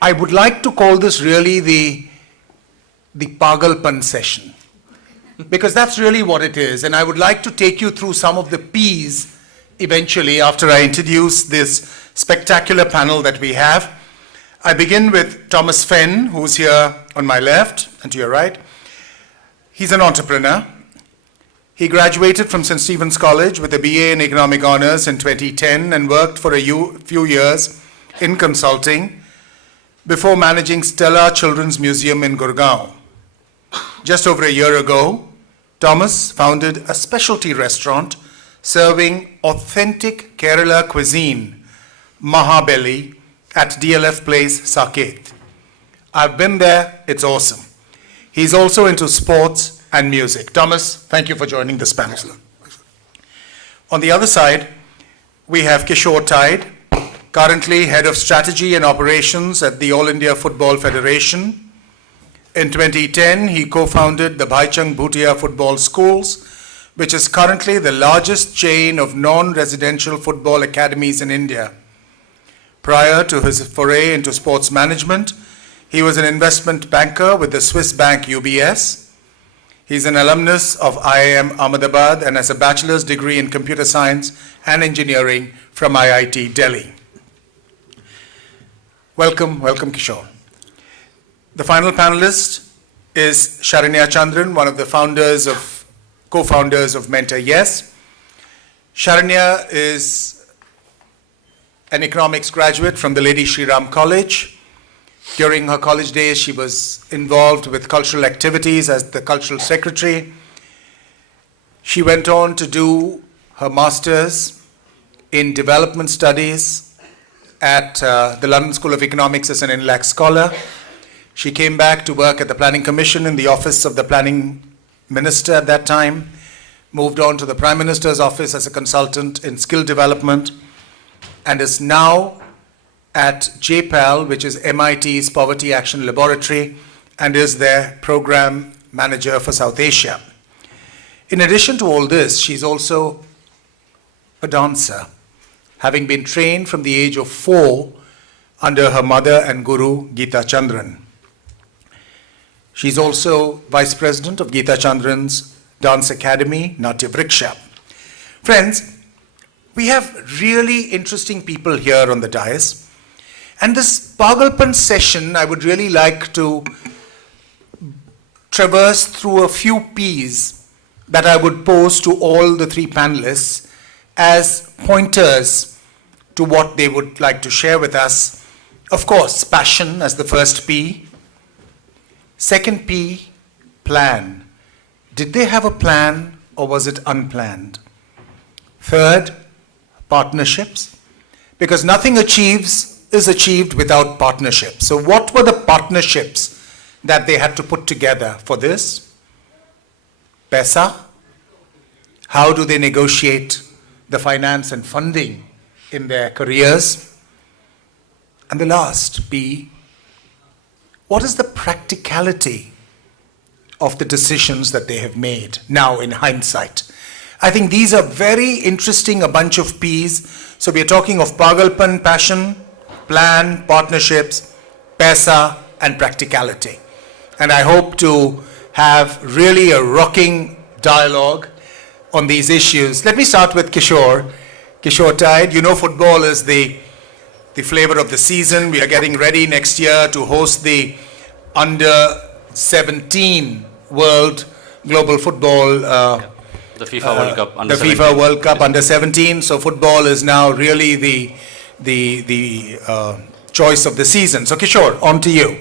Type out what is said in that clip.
I would like to call this really the PAGALPAN Session, because that's really what it is. And I would like to take you through some of the P's eventually after I introduce this spectacular panel that we have. I begin with Thomas Fenn, who's here on my left and to your right. He's an entrepreneur. He graduated from St. Stephen's College with a BA in Economic Honours in 2010 and worked for a few years in consulting before managing Stella Children's Museum in Gurgaon. Just over a year ago, Thomas founded a specialty restaurant serving authentic Kerala cuisine, Mahabali, at DLF Place, Saket. I've been there, it's awesome. He's also into sports and music. Thomas, thank you for joining this panel. Excellent. On the other side, we have Kishore Tide, currently Head of Strategy and Operations at the All India Football Federation. In 2010, he co-founded the Bhaichung Bhutia Football Schools, which is currently the largest chain of non-residential football academies in India. Prior to his foray into sports management, he was an investment banker with the Swiss bank UBS. He's an alumnus of IIM Ahmedabad and has a bachelor's degree in computer science and engineering from IIT Delhi. Welcome, welcome Kishore. The final panelist is Rajiv Chandran, one of the co-founders of MentorYes. Sharanya is an economics graduate from the Lady Shri Ram College. During her college days, she was involved with cultural activities as the cultural secretary. She went on to do her master's in development studies at the London School of Economics as an INLAC scholar. She came back to work at the Planning Commission in the office of the Planning Minister at that time, moved on to the Prime Minister's office as a consultant in skill development, and is now at JPAL, which is MIT's Poverty Action Laboratory, and is their program manager for South Asia. In addition to all this, she's also a dancer, having been trained from the age of 4 under her mother and guru, Geeta Chandran. She's also vice president of Geeta Chandran's Dance Academy, Natya Vriksha. Friends, we have really interesting people here on the dais. And this PAGALPAN session, I would really like to traverse through a few P's that I would pose to all the 3 panelists as pointers to what they would like to share with us. Of course, passion as the first P. Second P, plan. Did they have a plan or was it unplanned? Third, partnerships. Because nothing is achieved without partnership. So what were the partnerships that they had to put together for this? Paisa. How do they negotiate the finance and funding in their careers? And the last, P, what is the practicality of the decisions that they have made now in hindsight? I think these are very interesting, a bunch of P's. So we are talking of PAGALPAN, passion, plan, partnerships, paisa, and practicality. And I hope to have really a rocking dialogue on these issues. Let me start with Kishore. Kishore Tide, you know football is the flavor of the season. We are getting ready next year to host the Under-17 World Global Football the FIFA World Cup under 17. FIFA World Cup under 17. So football is now really the choice of the season. So Kishore, on to you.